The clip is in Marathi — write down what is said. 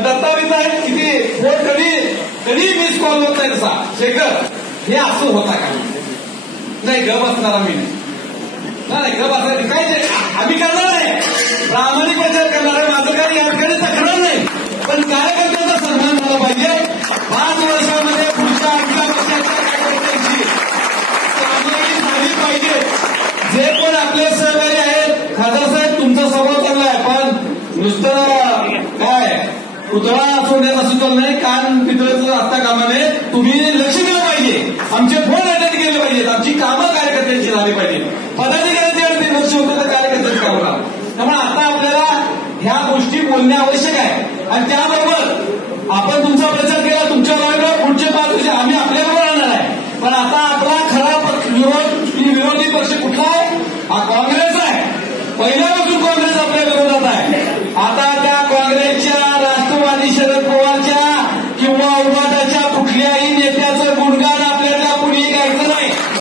दत्तावीचा किती फोन कधी मिस कॉल होत नाही तसा शेखर हे असं होता का नाही ग बसणार आम्ही नाही ग बसणार काय ते आम्ही करणार नाही प्रामाणिक प्रचार करणार आहे माझं काही या ठिकाणी तक्रार नाही पण कार्यकर्त्यांचा सन्मान झाला पाहिजे 5 वर्षामध्ये पुढच्या 8 वर्षाच्या कार्यकर्त्यांची कामगिरी झाली पाहिजे जे पण आपले सहकारी आहेत खासदार साहेब तुमचा स्वभाव चांगला आहे पण नुसतं काय पुतळा सोडण्यात असं चाललं नाही कान पितळाचं असता कामाने तुम्ही लक्ष दिलं पाहिजे आमचे फोन अटेंड केले पाहिजेत आमची कामं कार्यकर्त्यांची झाली पाहिजे पदाधिकाऱ्यांची आणि 3 वर्ष होतं तर कार्यकर्त्यांची कामं त्यामुळे आता आपल्याला ह्या गोष्टी बोलणे आवश्यक आहे आणि त्याबरोबर आपण तुमचा प्रचार केला तुमच्या बरोबर पुढचे 5 वर्ष आम्ही आपल्याबरोबर आणणार आहे पण आता आपला खरा विरोधी पक्ष कुठला आहे हा काँग्रेस आहे पहिल्यापासून काँग्रेस आपल्या विरोधात आहे आता त्या काँग्रेसच्या राष्ट्रवादी शरद पवारच्या किंवा उभाटाच्या कुठल्याही नेत्या